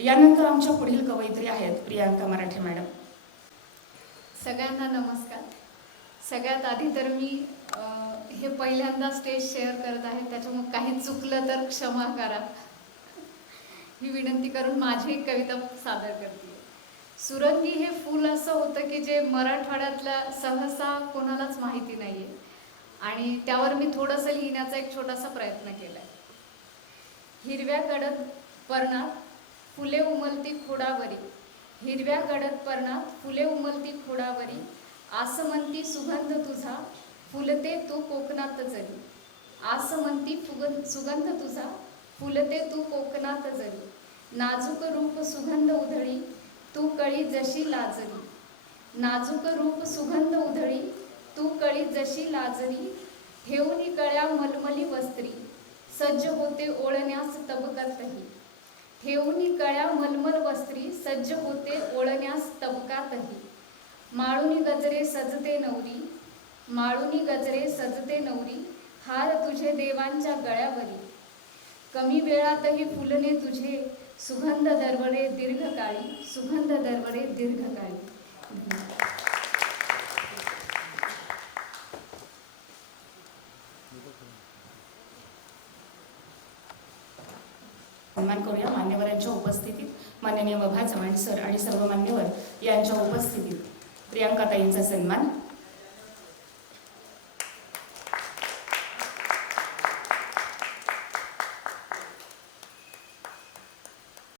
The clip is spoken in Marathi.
यानंतर आमच्या पुढील कवयित्री आहेत प्रियांका मराठे मॅडम. सगळ्यांना नमस्कार. सगळ्यात आधी तर मी हे पहिल्यांदा स्टेज शेअर करत आहे, त्याच्यामुळे काही चुकलं तर क्षमा करा ही विनंती करून माझी एक कविता सादर करते. सुरंगी हे फूल असं होतं की जे मराठवाड्यातल्या सहसा कोणालाच माहिती नाही आहे, आणि त्यावर मी थोडंसं लिहिण्याचा एक छोटासा प्रयत्न केला आहे. हिरव्या गडद पर्णात फुले उमलती खोडावरी, हिरव्या गडद पर्णात फुले उमलती खोडावरी, आसमंती सुगंध तुझा फुलते तू कोकणात जरी, आसमंती सुगंध तुझा फुलते तू कोकणात जरी, नाजूक रूप सुगंध उधळी तू कळी जशी लाजरी, नाजूक रूप सुगंध उधळी तू कळी जशी लाजरी, ठेवून कळ्या मलमली वस्त्री सज्ज होते ओळण्यास तबकातही, ठेवून कळ्या मलमल वस्त्री सज्ज होते ओळण्यास तबकातही, माळुनी गजरे सजते नवरी, माळुनी गजरे सजते नवरी, हार तुझे देवांच्या गळ्यावरी, कमी वेळातही फुलणे तुझे सुगंध दरवळे दीर्घकाळी, सुगंध दरवळे दीर्घकाळी. सन्मान करूया मान्यवरांच्या उपस्थितीत. माननीय वभा चव्हाण सर आणि सर्व मान्यवर यांच्या उपस्थितीत प्रियांकाताईंचा सन्मान.